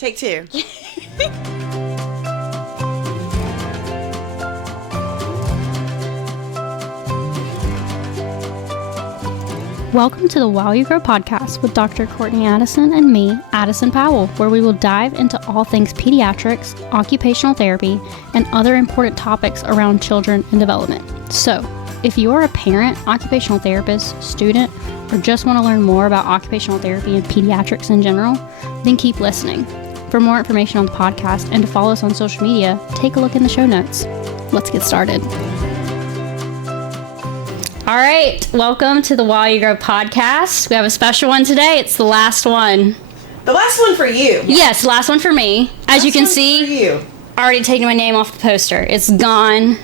Take two. Welcome to the While You Grow podcast with Dr. Courtney Addison and me, Addison Powell, where we will dive into all things pediatrics, occupational therapy, and other important topics around children and development. So, if you are a parent, occupational therapist, student, or just want to learn more about occupational therapy and pediatrics in general, then keep listening. For more information on the podcast and to follow us on social media, take a look in the show notes. Let's get started. All right, welcome to the While You Grow podcast. We have a special one today. It's the last one. The last one for you. Yes, last one for me. As you can see, already taking my name off the poster. It's gone.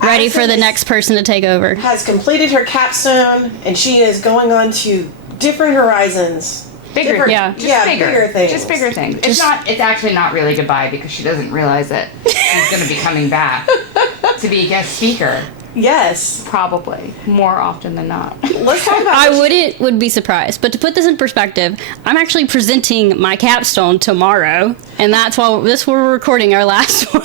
Ready for the next person to take over. Has completed her capstone, and she is going on to different horizons. Bigger things. Just bigger things. It's actually not really goodbye because she doesn't realize that she's going to be coming back to be a guest speaker. Yes. Probably. More often than not. Let's talk about I would be surprised. But to put this in perspective, I'm actually presenting my capstone tomorrow. And that's why we're recording our last one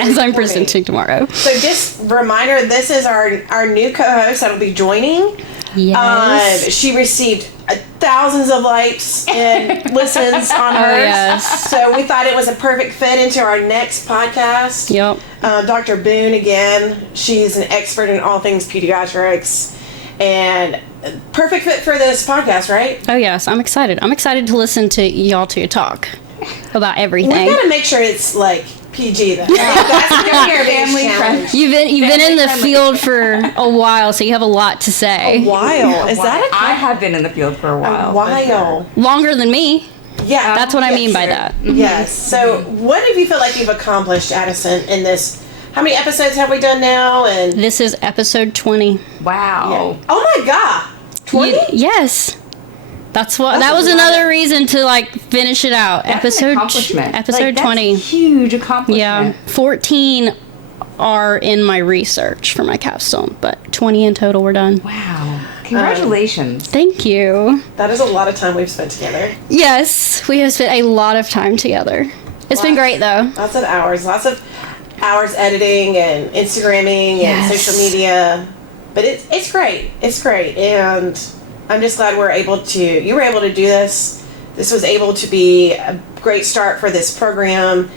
as I'm presenting tomorrow. So just reminder, this is our new co-host that'll be joining. Yes. She received thousands of likes and listens on hers. Yes. So we thought it was a perfect fit into our next podcast. Yep. Dr. Boone, again, she's an expert in all things pediatrics and perfect fit for this podcast, right? Oh, yes. I'm excited. I'm excited to listen to y'all two talk about everything. We gotta make sure it's like PG though. That's gonna be our family challenge. You've been in the field for a while, so you have a lot to say. A while? Is that I have been in the field for a while. A while. Longer than me. Yeah. That's what I mean by that. Mm-hmm. Yes. So what have you feel like you've accomplished, Addison, in this? How many episodes have we done now? And this is episode 20. Wow. Yeah. Oh my God. 20? Yes. That was another reason to finish it out. That's an accomplishment. Episode 20. That's a huge accomplishment. Yeah. 14 are in my research for my capstone, but 20 in total were done. Wow. Congratulations. Thank you. That is a lot of time we've spent together. Yes, we have spent a lot of time together. It's been great though. Lots of hours editing and Instagramming and social media. But it's great. It's great. And I'm just glad you were able to do this. This was able to be a great start for this program.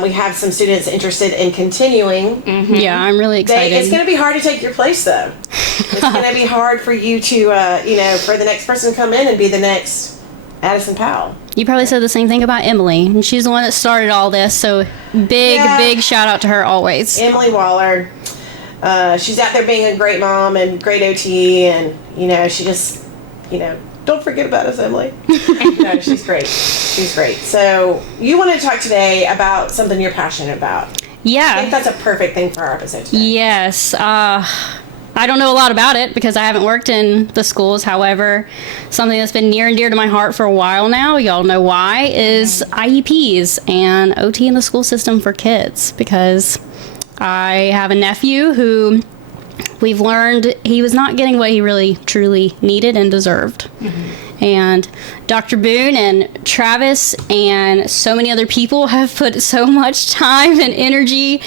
We have some students interested in continuing. Mm-hmm. Yeah, I'm really excited. It's going to be hard to take your place, though. It's going to be hard for you to, for the next person to come in and be the next Addison Powell. You probably said the same thing about Emily, and she's the one that started all this, so big shout out to her always. Emily Waller. She's out there being a great mom and great OT, and, she just, don't forget about us, Emily. No, she's great. She's great. So you want to talk today about something you're passionate about. Yeah. I think that's a perfect thing for our episode today. Yes. I don't know a lot about it because I haven't worked in the schools. However, something that's been near and dear to my heart for a while now, y'all know why, is IEPs and OT in the school system for kids. Because I have a nephew who we've learned he was not getting what he really truly needed and deserved. Mm-hmm. And Dr. Boone and Travis and so many other people have put so much time and energy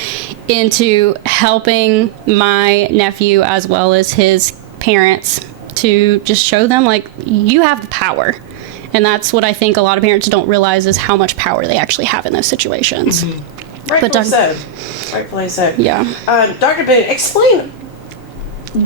into helping my nephew as well as his parents to just show them, you have the power. And that's what I think a lot of parents don't realize is how much power they actually have in those situations. Mm-hmm. Rightfully so. Yeah. Dr. Boone, explain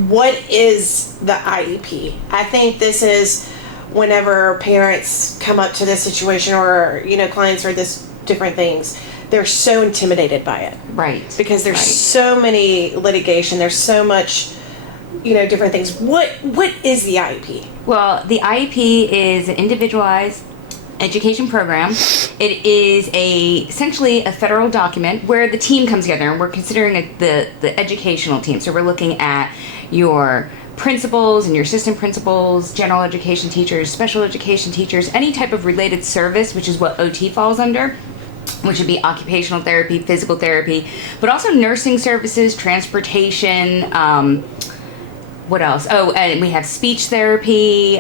what is the IEP? I think this is whenever parents come up to this situation or, clients or this different things, they're so intimidated by it. Right. Because there's so many litigation, there's so much, different things. What is the IEP? Well, the IEP is an Individualized Education Program. It is essentially a federal document where the team comes together, and we're considering the educational team. So we're looking at your principals and your assistant principals, general education teachers, special education teachers, any type of related service, which is what OT falls under, which would be occupational therapy, physical therapy, but also nursing services, transportation, what else? Oh, and we have speech therapy,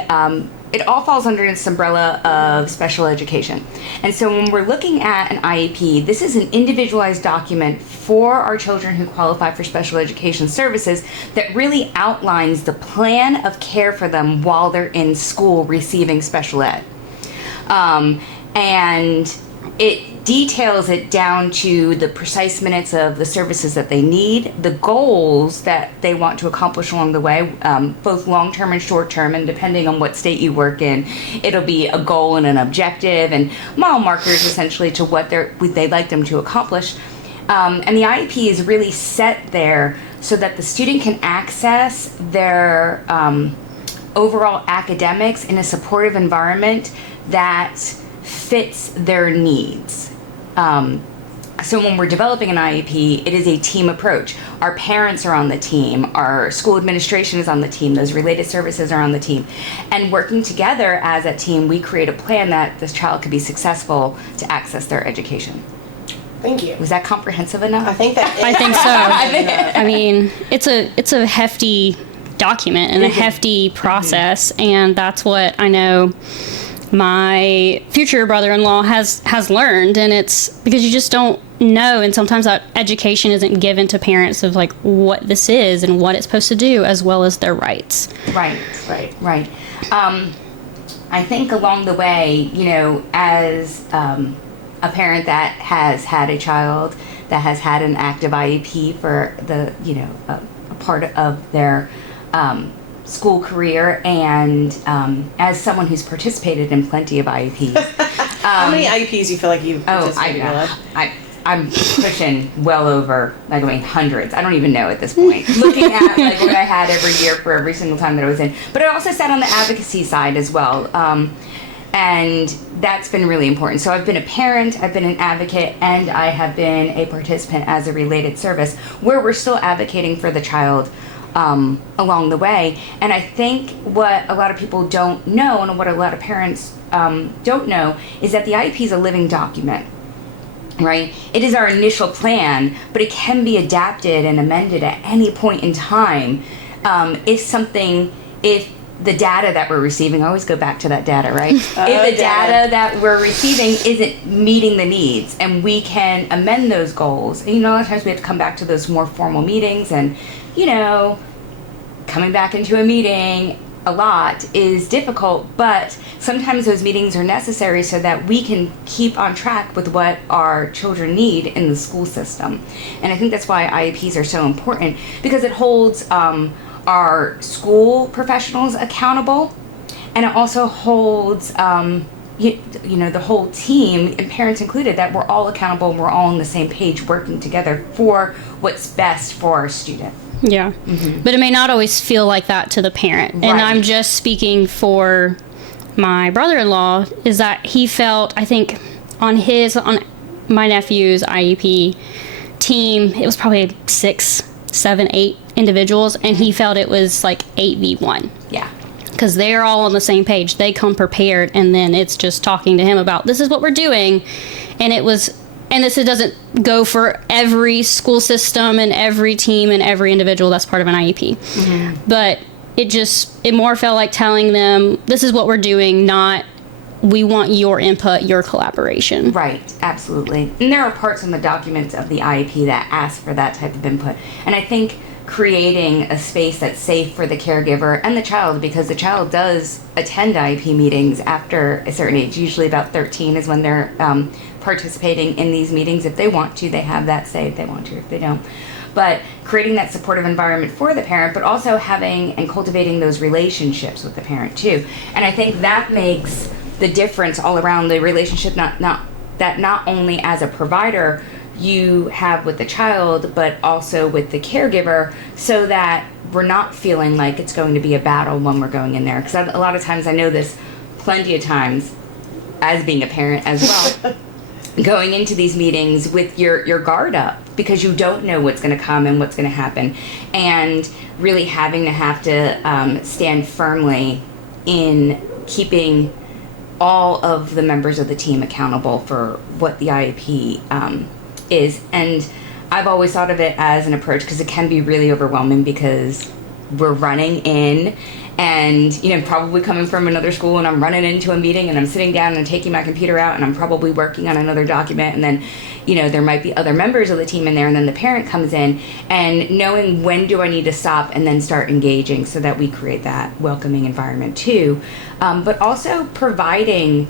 it all falls under this umbrella of special education. And so when we're looking at an IEP, this is an individualized document for our children who qualify for special education services that really outlines the plan of care for them while they're in school receiving special ed. And it details it down to the precise minutes of the services that they need, the goals that they want to accomplish along the way, both long-term and short-term, and depending on what state you work in, it'll be a goal and an objective, and mile markers essentially to what they'd like them to accomplish. And the IEP is really set there so that the student can access their overall academics in a supportive environment that fits their needs. So when we're developing an IEP, it is a team approach. Our parents are on the team, our school administration is on the team, those related services are on the team. And working together as a team, we create a plan that this child could be successful to access their education. Thank you. Was that comprehensive enough? I think that. I think so. I mean, it's a hefty document and a hefty process, and that's what I know my future brother-in-law has learned, and it's because you just don't know, and sometimes that education isn't given to parents of like what this is and what it's supposed to do, as well as their rights. Right. I think along the way, as a parent that has had a child that has had an active IEP for the a part of their school career, and as someone who's participated in plenty of IEPs. How many IEPs you feel like you've participated in? I'm pushing well over, hundreds. I don't even know at this point. Looking at what I had every year for every single time that I was in. But I also sat on the advocacy side as well. And that's been really important. So I've been a parent, I've been an advocate, and I have been a participant as a related service where we're still advocating for the child along the way. And I think what a lot of people don't know, and what a lot of parents don't know, is that the IEP is a living document, right? It is our initial plan, but it can be adapted and amended at any point in time if the data that we're receiving, I always go back to that data, right? If the data that we're receiving isn't meeting the needs, and we can amend those goals. And a lot of times we have to come back to those more formal meetings, and coming back into a meeting a lot is difficult, but sometimes those meetings are necessary so that we can keep on track with what our children need in the school system. And I think that's why IEPs are so important, because it holds our school professionals accountable, and it also holds the whole team, and parents included, that we're all accountable and we're all on the same page working together for what's best for our student. Yeah. Mm-hmm. But it may not always feel like that to the parent. Right. And I'm just speaking for my brother-in-law, is that he felt, I think, on my nephew's IEP team, it was probably 6, 7, 8 individuals, and he felt it was like 8v1. Yeah. Because they're all on the same page. They come prepared, and then it's just talking to him about, this is what we're doing. And it doesn't go for every school system and every team and every individual that's part of an IEP. Mm-hmm. But it more felt like telling them, this is what we're doing, not we want your input, your collaboration. Right, absolutely. And there are parts in the documents of the IEP that ask for that type of input. And I think creating a space that's safe for the caregiver and the child, because the child does attend IEP meetings after a certain age, usually about 13 is when they're participating in these meetings. If they want to, they have that say. If they want to, if they don't. But creating that supportive environment for the parent, but also having and cultivating those relationships with the parent too. And I think that makes the difference all around, the relationship, not only as a provider you have with the child, but also with the caregiver, so that we're not feeling like it's going to be a battle when we're going in there. Because a lot of times, I know this plenty of times as being a parent as well, going into these meetings with your guard up, because you don't know what's going to come and what's going to happen, and really having to stand firmly in keeping all of the members of the team accountable for what the IEP is. And I've always thought of it as an approach, because it can be really overwhelming, because we're running in, and probably coming from another school, and I'm running into a meeting, and I'm sitting down and I'm taking my computer out, and I'm probably working on another document, and then there might be other members of the team in there, and then the parent comes in, and knowing when do I need to stop and then start engaging, so that we create that welcoming environment too, but also providing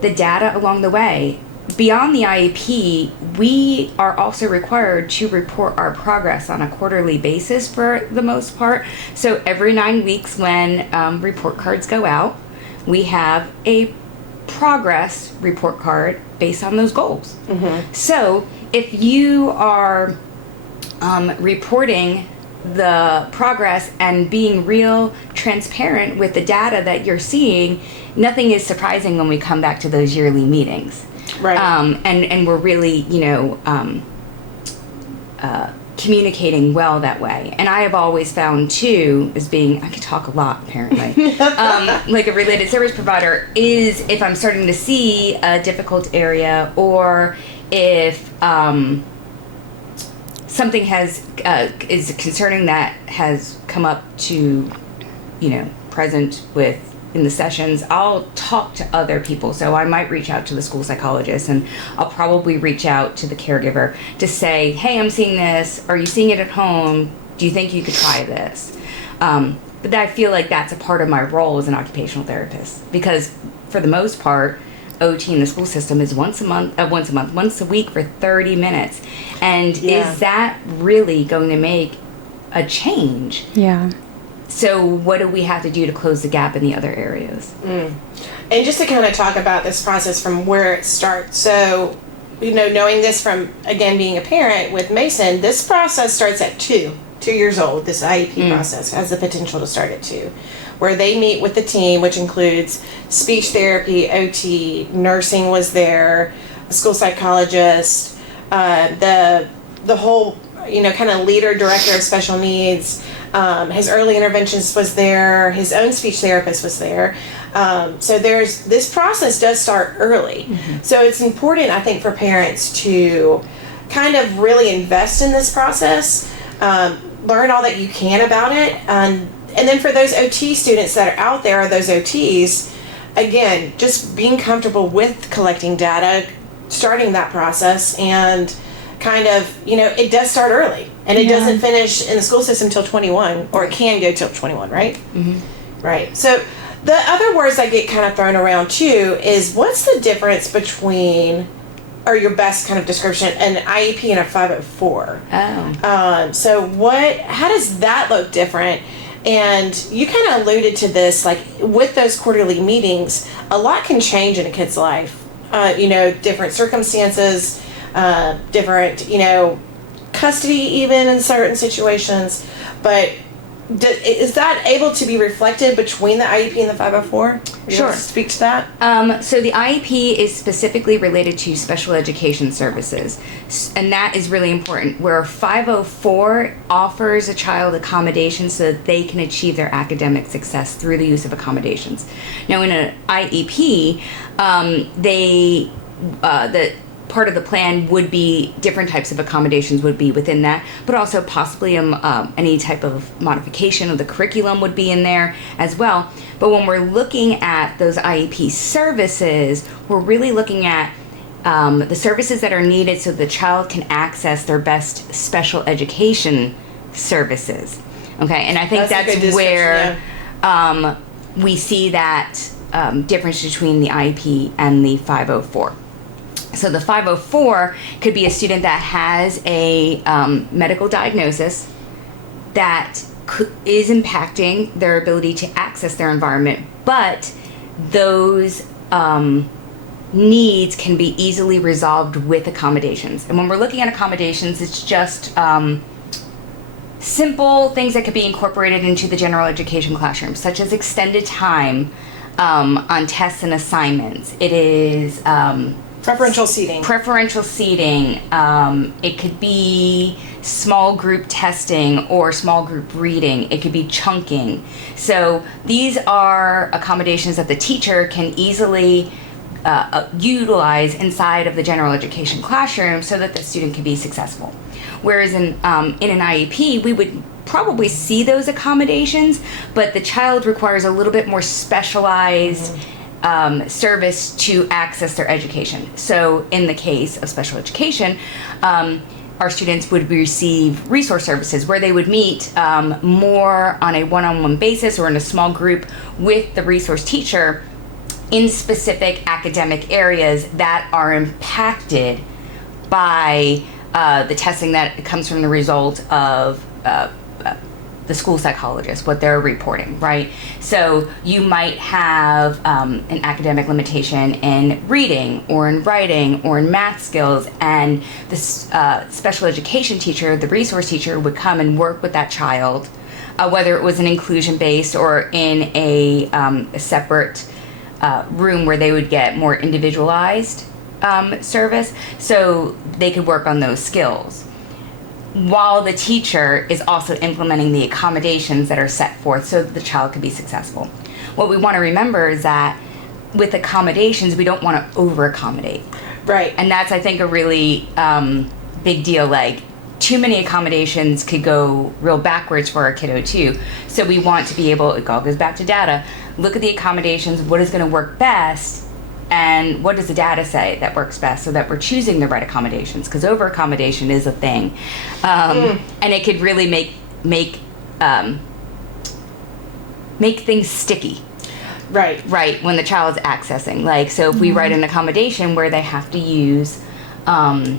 the data along the way. Beyond the IEP, we are also required to report our progress on a quarterly basis for the most part. So every 9 weeks when report cards go out, we have a progress report card based on those goals. Mm-hmm. So if you are reporting the progress and being real transparent with the data that you're seeing, nothing is surprising when we come back to those yearly meetings. Right. And we're really, communicating well that way. And I have always found, too, as being, I could talk a lot, apparently, like a related service provider, is if I'm starting to see a difficult area, or if something is concerning that has come up to, present with in the sessions, I'll talk to other people. So I might reach out to the school psychologist, and I'll probably reach out to the caregiver to say, hey, I'm seeing this. Are you seeing it at home? Do you think you could try this? But I feel like that's a part of my role as an occupational therapist, because for the most part, OT in the school system is once a week for 30 minutes. And is that really going to make a change? Yeah. So what do we have to do to close the gap in the other areas? And just to kind of talk about this process from where it starts. So, knowing this from, again, being a parent with Mason, this process starts at 2 years old. This IEP process has the potential to start at 2, where they meet with the team, which includes speech therapy, OT, nursing was there, a school psychologist, the whole, kind of leader, director of special needs. His early interventions was there. His own speech therapist was there. So this process does start early. Mm-hmm. So it's important, I think, for parents to kind of really invest in this process, learn all that you can about it, and then for those OT students that are out there, or those OTs, again, just being comfortable with collecting data, starting that process, and kind of, it does start early, and it doesn't finish in the school system till 21, or it can go till 21, right? Mm-hmm. Right. So the other words that get kind of thrown around too is, what's the difference between, or your best kind of description, an IEP and a 504? Oh. So how does that look different? And you kind of alluded to this, like with those quarterly meetings, a lot can change in a kid's life. Different circumstances, different, custody even in certain situations. But is that able to be reflected between the IEP and the 504? Sure. Speak to that. So the IEP is specifically related to special education services, and that is really important, where 504 offers a child accommodations so that they can achieve their academic success through the use of accommodations. Now, in an IEP, the part of the plan would be different types of accommodations would be within that, but also possibly any type of modification of the curriculum would be in there as well. But when we're looking at those IEP services, we're really looking at the services that are needed so the child can access their best special education services. Okay, and I think that's where we see that difference between the IEP and the 504. So the 504 could be a student that has a medical diagnosis that is impacting their ability to access their environment, but those needs can be easily resolved with accommodations. And when we're looking at accommodations, it's just simple things that could be incorporated into the general education classroom, such as extended time on tests and assignments. It is preferential seating. It could be small group testing or small group reading. It could be chunking. So these are accommodations that the teacher can easily utilize inside of the general education classroom so that the student can be successful. Whereas in an IEP, we would probably see those accommodations, but the child requires a little bit more specialized service to access their education. So in the case of special education, our students would receive resource services where they would meet more on a one-on-one basis or in a small group with the resource teacher in specific academic areas that are impacted by the testing that comes from the result of the school psychologist, what they're reporting, right? So you might have an academic limitation in reading or in writing or in math skills, and the special education teacher, the resource teacher, would come and work with that child, whether it was an inclusion-based or in a separate room where they would get more individualized service, so they could work on those skills, while the teacher is also implementing the accommodations that are set forth so that the child can be successful. What we want to remember is that with accommodations, we don't want to over-accommodate. Right. And that's, I think, a really big deal. Like, too many accommodations could go real backwards for our kiddo, too. So we want to be able, it all goes back to data, look at the accommodations, what is going to work best, and what does the data say that works best, so that we're choosing the right accommodations, because over accommodation is a thing, and it could really make things sticky. Right, when the child's accessing. Like, so if we write an accommodation where they have to use a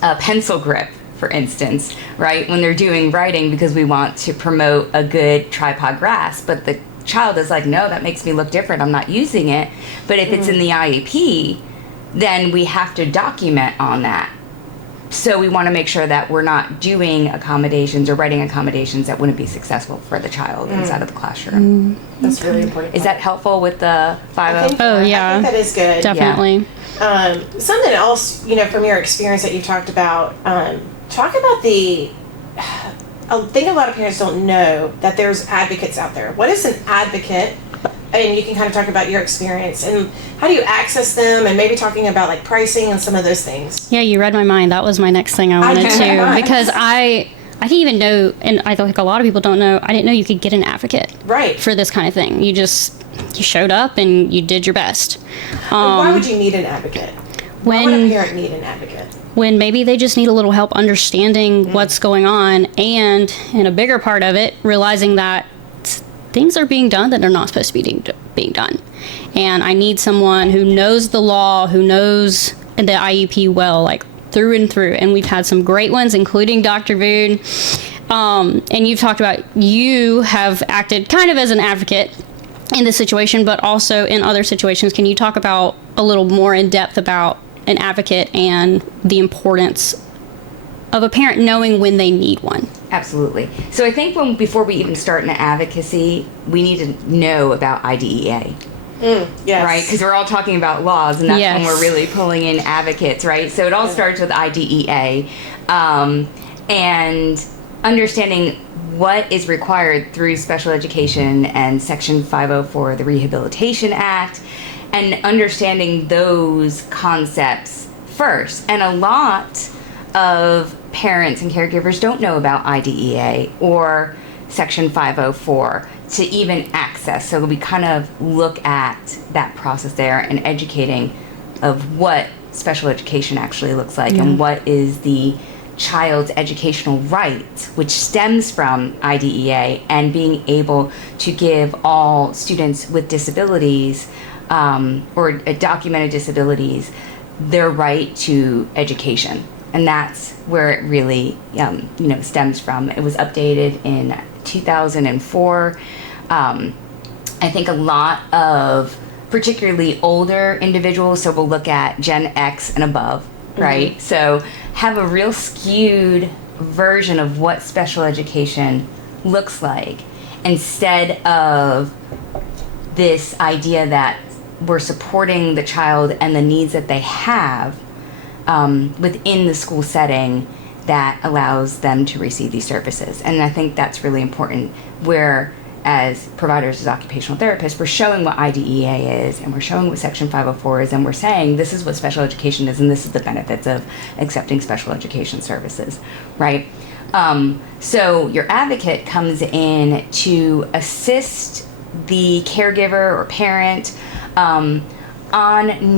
pencil grip, for instance, right, when they're doing writing, because we want to promote a good tripod grasp, but the child is like, no, that makes me look different, I'm not using it. But if it's in the IEP, then we have to document on that. So we want to make sure that we're not doing accommodations or writing accommodations that wouldn't be successful for the child inside of the classroom. That's really important. Is that helpful with the 5 Oh, yeah. I think that is good. Definitely. Something else, from your experience that you talked about, talk about I think a lot of parents don't know that there's advocates out there. What is an advocate? And you can kind of talk about your experience and how do you access them, and maybe talking about like pricing and some of those things. Yeah, you read my mind. That was my next thing I wanted to, because I didn't even know, and I think a lot of people don't know, I didn't know you could get an advocate for this kind of thing. You showed up and you did your best. Why would you need an advocate? Why would a parent need an advocate? When maybe they just need a little help understanding what's going on, and in a bigger part of it, realizing that things are being done that are not supposed to be being done. And I need someone who knows the law, who knows the IEP well, like through and through. And we've had some great ones, including Dr. Boone. And you've talked about, you have acted kind of as an advocate in this situation, but also in other situations. Can you talk about a little more in depth about an advocate and the importance of a parent knowing when they need one? Absolutely. So I think before we even start an advocacy, we need to know about IDEA. Yes. Right? Because we're all talking about laws, and that's when we're really pulling in advocates, right? So it all starts with IDEA, and understanding what is required through special education and Section 504 of the Rehabilitation Act, and understanding those concepts first. And a lot of parents and caregivers don't know about IDEA or Section 504 to even access. So we kind of look at that process there and educating of what special education actually looks like and what is the child's educational rights, which stems from IDEA, and being able to give all students with disabilities or documented disabilities their right to education. And that's where it really, stems from. It was updated in 2004. I think a lot of particularly older individuals, so we'll look at Gen X and above, right? So have a real skewed version of what special education looks like, instead of this idea that we're supporting the child and the needs that they have within the school setting that allows them to receive these services. And I think that's really important, where as providers, as occupational therapists, we're showing what IDEA is, and we're showing what Section 504 is, and we're saying this is what special education is, and this is the benefits of accepting special education services, right? So your advocate comes in to assist the caregiver or parent on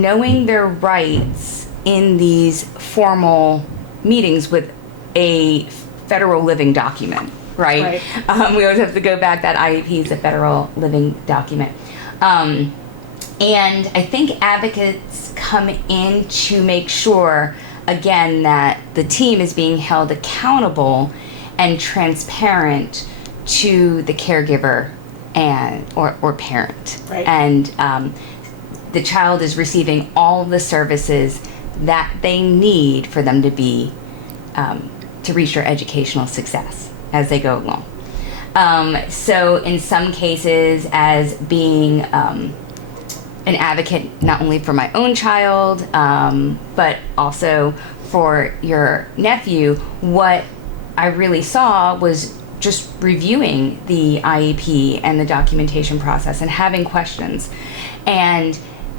knowing their rights in these formal meetings with a federal living document, right? We always have to go back, that IEP is a federal living document. And I think advocates come in to make sure, again, that the team is being held accountable and transparent to the caregiver and or parent. Right. And the child is receiving all the services that they need for them to be to reach their educational success as they go along. So in some cases, as being an advocate not only for my own child, but also for your nephew, what I really saw was just reviewing the IEP and the documentation process and having questions and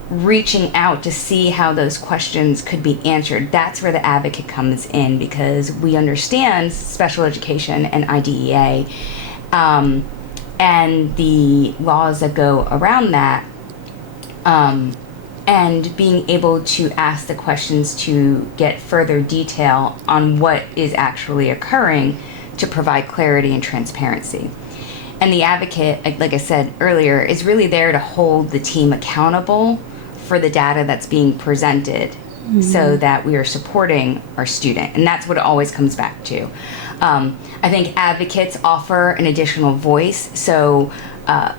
reaching out to see how those questions could be answered. That's where the advocate comes in, because we understand special education and IDEA and the laws that go around that, and being able to ask the questions to get further detail on what is actually occurring to provide clarity and transparency. And the advocate, like I said earlier, is really there to hold the team accountable for the data that's being presented, so that we are supporting our student. And that's what it always comes back to. I think advocates offer an additional voice. So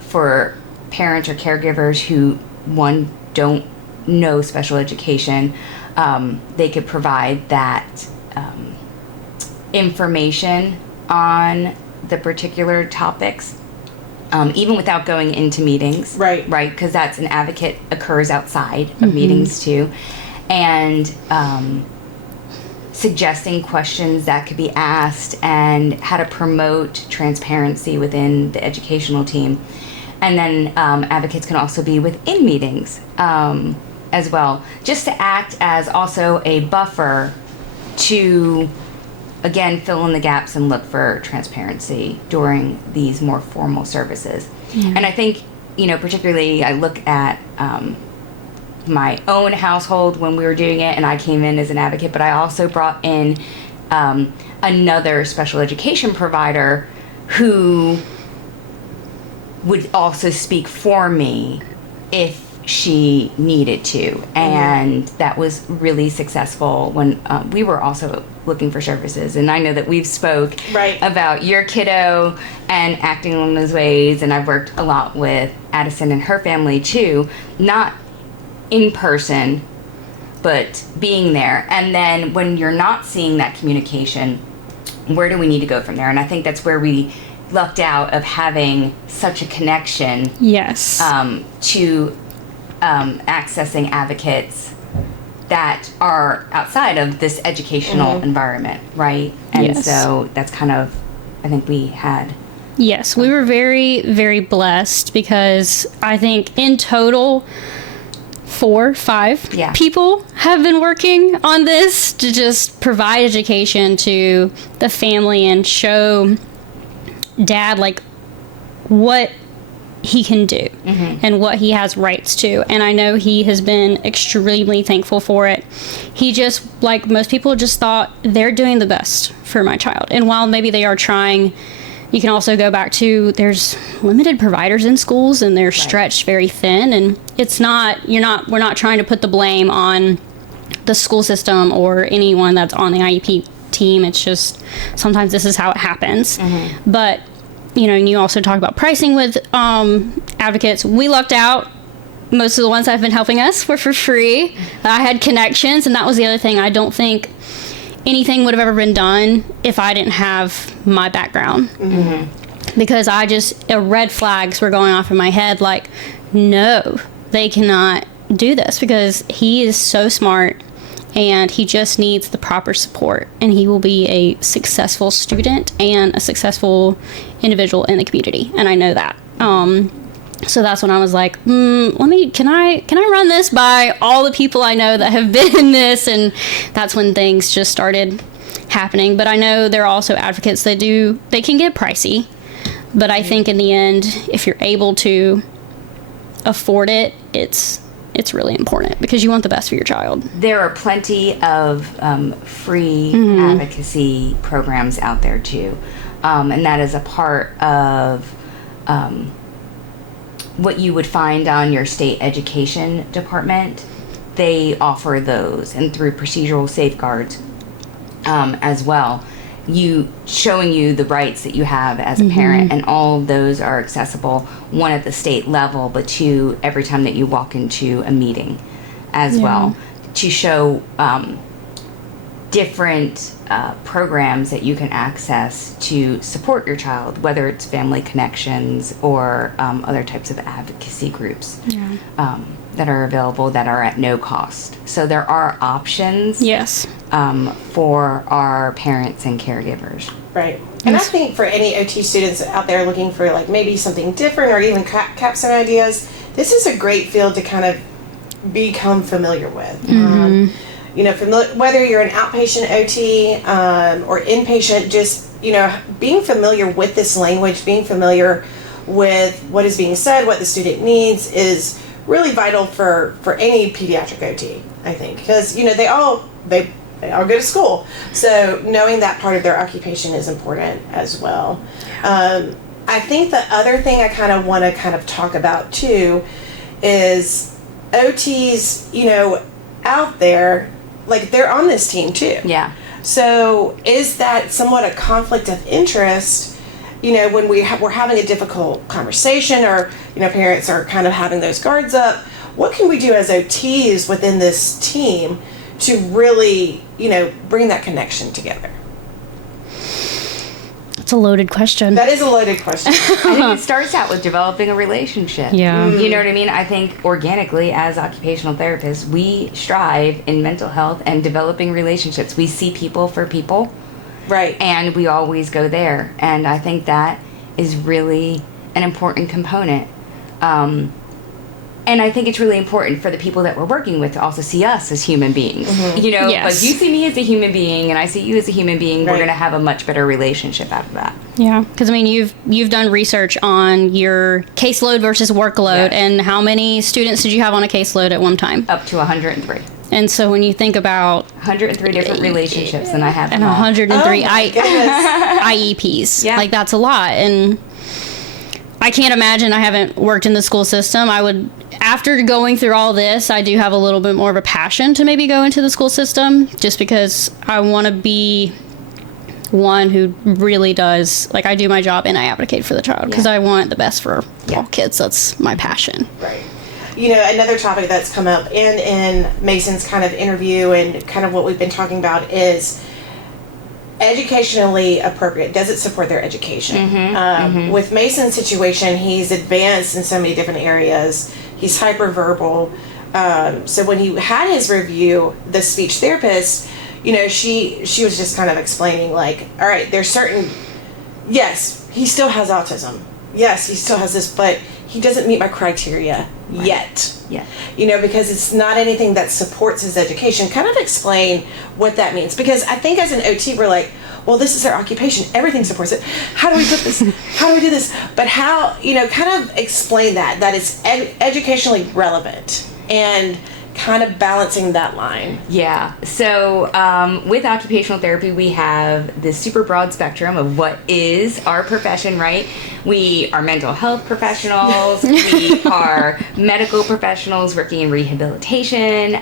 for parents or caregivers who, one, don't know special education, they could provide that information on the particular topics, even without going into meetings. Right. Right, because that's an advocate occurs outside of meetings too. And suggesting questions that could be asked and how to promote transparency within the educational team. And then advocates can also be within meetings as well, just to act as also a buffer to, again, fill in the gaps and look for transparency during these more formal services. And I think, particularly I look at my own household when we were doing it, and I came in as an advocate, but I also brought in another special education provider who would also speak for me if she needed to. And that was really successful when we were also looking for services. And I know that we've spoke about your kiddo and acting along those ways, and I've worked a lot with Addison and her family too, not in person, but being there. And then when you're not seeing that communication, where do we need to go from there? And I think that's where we lucked out of having such a connection to accessing advocates that are outside of this educational environment, right? And so that's kind of, I think we had. Yes, we were very, very blessed, because I think in total 4, 5 people have been working on this to just provide education to the family and show Dad like what he can do and what he has rights to. And I know he has been extremely thankful for it. He just, like most people, just thought they're doing the best for my child. And while maybe they are trying, you can also go back to, there's limited providers in schools and they're stretched very thin, and it's not, we're not trying to put the blame on the school system or anyone that's on the IEP team. It's just, sometimes this is how it happens. But and you also talk about pricing with advocates. We lucked out. Most of the ones that have been helping us were for free. I had connections, and that was the other thing. I don't think anything would have ever been done if I didn't have my background. Because red flags were going off in my head, like, no, they cannot do this, because he is so smart and he just needs the proper support, and he will be a successful student and a successful individual in the community, and I know that. So that's when I was like, can I run this by all the people I know that have been in this? And that's when things just started happening. But I know there are also advocates that they can get pricey. But I think in the end, if you're able to afford it, it's really important because you want the best for your child. There are plenty of free advocacy programs out there too. And that is a part of what you would find on your state education department. They offer those, and through procedural safeguards as well, showing you the rights that you have as a parent, and all of those are accessible, one at the state level, but two every time that you walk into a meeting as well, to show different programs that you can access to support your child, whether it's family connections or other types of advocacy groups that are available that are at no cost. So there are options for our parents and caregivers. Right. And I think for any OT students out there looking for like maybe something different or even capstone ideas, this is a great field to kind of become familiar with. You know, whether you're an outpatient OT or inpatient, just, you know, being familiar with this language, being familiar with what is being said, what the student needs is really vital for any pediatric OT, I think. Because, you know, they all go to school. So knowing that part of their occupation is important as well. I think the other thing I kind of want to kind of talk about too is OTs, you know, out there, like they're on this team too. Yeah. So is that somewhat a conflict of interest, you know, when we're having a difficult conversation or, you know, parents are kind of having those guards up? What can we do as OTs within this team to really, you know, bring that connection together? It's a loaded question. That is a loaded question. I think it starts out with developing a relationship. Yeah. You know what I mean? I think organically as occupational therapists, we strive in mental health and developing relationships. We see people for people. Right. And we always go there. And I think that is really an important component. And I think it's really important for the people that we're working with to also see us as human beings. You know, like you see me as a human being and I see you as a human being, we're going to have a much better relationship out of that. Yeah, because I mean, you've done research on your caseload versus workload, and how many students did you have on a caseload at one time? Up to 103. And so when you think about 103 different relationships, and I have and 103 IEPs, Yeah. like that's a lot. And I can't imagine, I haven't worked in the school system. After going through all this, I do have a little bit more of a passion to maybe go into the school system, just because I want to be one who really does, like, I do my job and I advocate for the child because I want the best for all kids. That's my passion. Right. You know, another topic that's come up and in Mason's kind of interview and kind of what we've been talking about is educationally appropriate. Does it support their education? With Mason's situation, he's advanced in so many different areas. He's hyperverbal. So when he had his review, the speech therapist, you know, she was just kind of explaining, like, all right, there's certain, yes, he still has autism. Yes, he still has this, but he doesn't meet my criteria yet. Yeah. You know, because it's not anything that supports his education. Kind of explain what that means. Because I think as an OT, we're like, well, this is our occupation. Everything supports it. How do we put this? How do we do this? But how, you know, kind of explain that it's educationally relevant and kind of balancing that line. Yeah. So with occupational therapy, we have this super broad spectrum of what is our profession, right? We are mental health professionals. We are medical professionals working in rehabilitation,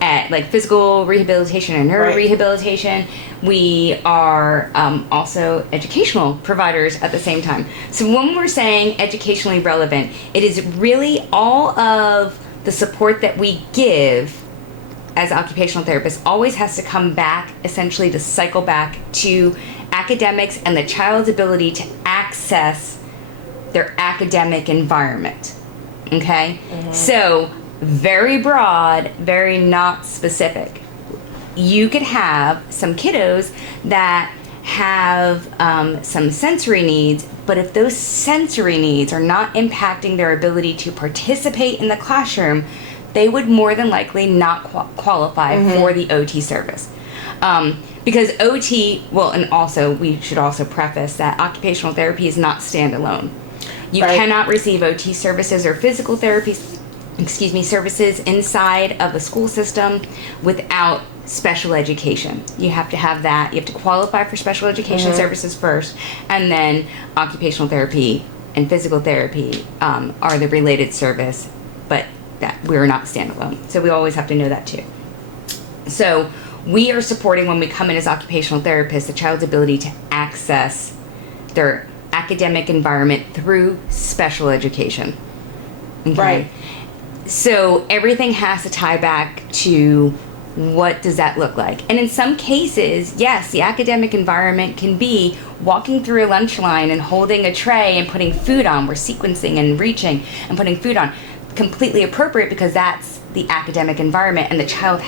at like physical rehabilitation and neurorehabilitation. We are also educational providers at the same time. So when we're saying educationally relevant, it is really all of the support that we give as occupational therapists always has to come back, essentially to cycle back to academics and the child's ability to access their academic environment. Okay? So, very broad, very not specific. You could have some kiddos that have some sensory needs, but if those sensory needs are not impacting their ability to participate in the classroom, they would more than likely not qualify for the OT service. Because OT, and also we should also preface that occupational therapy is not standalone. You cannot receive OT services or physical therapy, services inside of a school system without special education. You have to have that. You have to qualify for special education services first, and then occupational therapy and physical therapy are the related service, but that we're not standalone. So we always have to know that too. So we are supporting, when we come in as occupational therapists, the child's ability to access their academic environment through special education. Okay? Right. So everything has to tie back to what does that look like. And in some cases, yes, the academic environment can be walking through a lunch line and holding a tray and putting food on. We're sequencing and reaching and putting food on. Completely appropriate, because that's the academic environment, and the child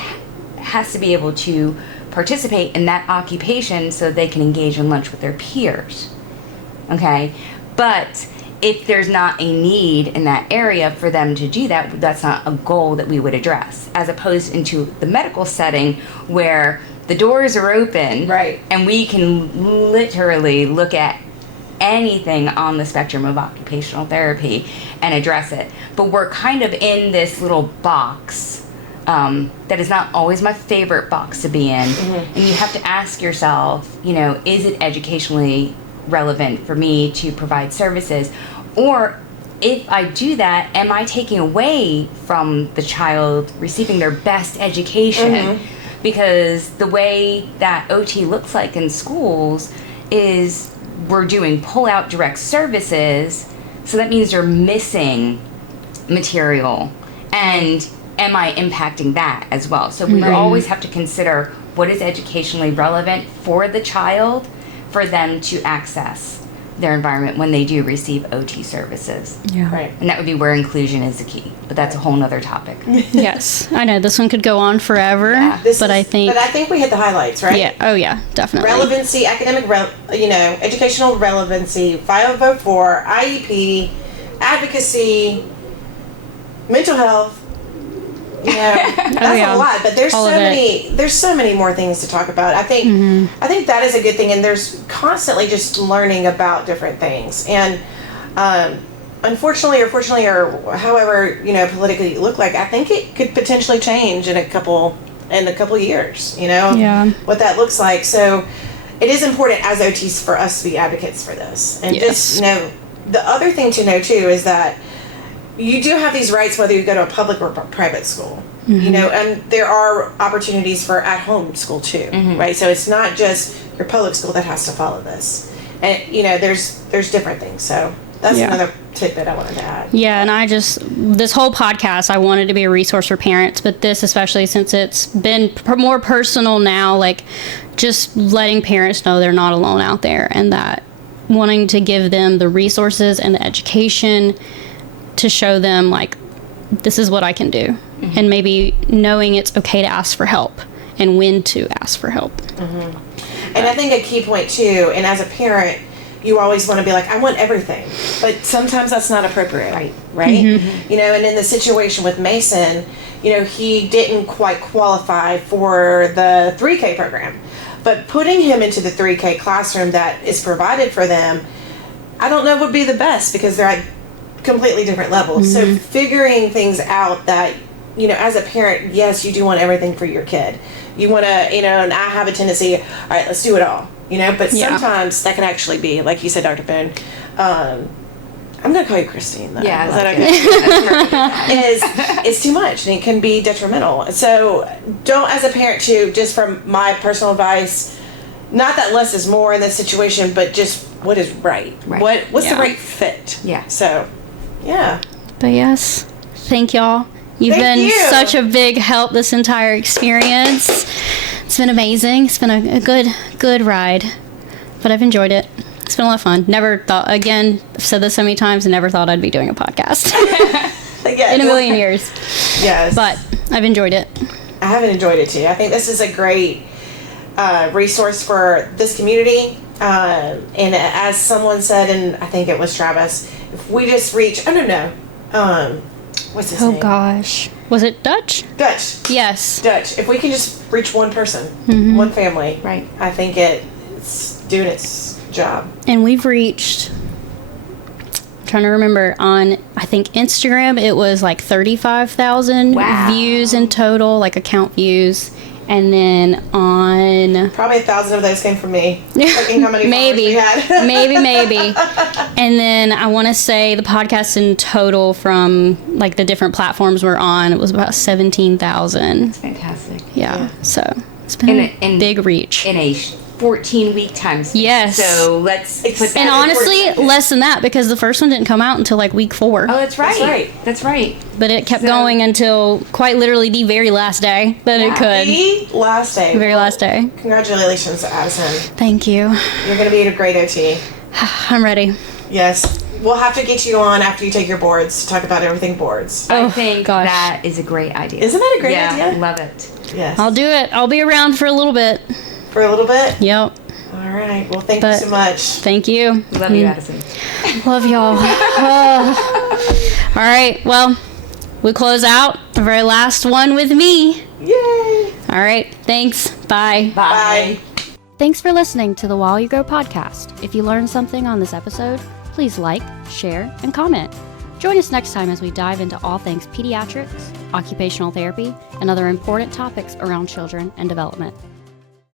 has to be able to participate in that occupation so they can engage in lunch with their peers. Okay? But if there's not a need in that area for them to do that, that's not a goal that we would address, as opposed into the medical setting where the doors are open, and we can literally look at anything on the spectrum of occupational therapy and address it. But we're kind of in this little box that is not always my favorite box to be in. And you have to ask yourself, is it educationally relevant for me to provide services? Or if I do that, am I taking away from the child receiving their best education? Because the way that OT looks like in schools is we're doing pull-out direct services, so that means you're missing material. And am I impacting that as well? So we always have to consider what is educationally relevant for the child for them to access their environment when they do receive OT services. And that would be where inclusion is the key. But that's a whole nother topic. Yes. I know this one could go on forever, but I think we hit the highlights, right? Yeah. Oh yeah, definitely. Relevancy, academic, educational relevancy, 504, IEP, advocacy, mental health. That's a lot, but there's so many more things to talk about. I think that is a good thing, and there's constantly just learning about different things. And unfortunately or fortunately, or however politically you look like, I think it could potentially change in a couple years. What that looks like. So it is important as OTs for us to be advocates for this. And just the other thing to know too is that you do have these rights whether you go to a public or private school, and there are opportunities for at-home school too, right? So it's not just your public school that has to follow this, and there's different things. So that's another tidbit I wanted to add. Yeah, and this whole podcast, I wanted to be a resource for parents, but this especially since it's been more personal now, like just letting parents know they're not alone out there, and that wanting to give them the resources and the education to show them, like, this is what I can do. And maybe knowing it's okay to ask for help and when to ask for help. And I think a key point too, and as a parent, you always want to be like, I want everything. But sometimes that's not appropriate. Right? And in the situation with Mason, he didn't quite qualify for the 3K program. But putting him into the 3K classroom that is provided for them, I don't know would be the best, because they're at completely different levels. So figuring things out that, as a parent, yes, you do want everything for your kid. You want to, and I have a tendency, all right, let's do it all, but sometimes that can actually be, like you said, Dr. Boone, I'm going to call you Christine, though. Yeah. Is that okay? It's too much, and it can be detrimental. So don't, as a parent too, just from my personal advice, not that less is more in this situation, but just what is right. What's the right fit? So, But yes, thank y'all. You've been such a big help this entire experience. It's been amazing. It's been a good ride, but I've enjoyed it. It's been a lot of fun. Never thought, again, I've said this so many times, never thought I'd be doing a podcast in a million years. Yes. But I've enjoyed it. I have enjoyed it too. I think this is a great resource for this community. And as someone said, and I think it was Travis, if we just reach, I don't know, what's his name? Oh gosh. Was it Dutch? Dutch. Yes. Dutch. If we can just reach one person, one family, Right. I think it's doing its job. And we've reached, I'm trying to remember, on, I think, Instagram, it was like 35,000 Wow. views in total, like account views. And then on... Probably 1,000 of those came from me. Checking how many followers we had. maybe. And then I want to say the podcast in total from like the different platforms we're on, it was about 17,000. That's fantastic. Yeah. So it's been a big reach. In a 14-week time span. Yes. So let's put that. And honestly, less than that because the first one didn't come out until like week 4. Oh, that's right. That's right. But it kept going until quite literally the very last day that it could. The last day. The very last day. Congratulations, Addison. Thank you. You're going to be a great OT. I'm ready. Yes. We'll have to get you on after you take your boards to talk about everything boards. I think that is a great idea. Isn't that a great idea? Yeah, love it. Yes. I'll do it. I'll be around for a little bit. For a little bit? Yep. All right. Well, thank you so much. Thank you. Love you, Addison. Love y'all. All right. Well, we close out the very last one with me. Yay. All right. Thanks. Bye. Bye. Thanks for listening to the While You Grow podcast. If you learned something on this episode, please like, share, and comment. Join us next time as we dive into all things pediatrics, occupational therapy, and other important topics around children and development.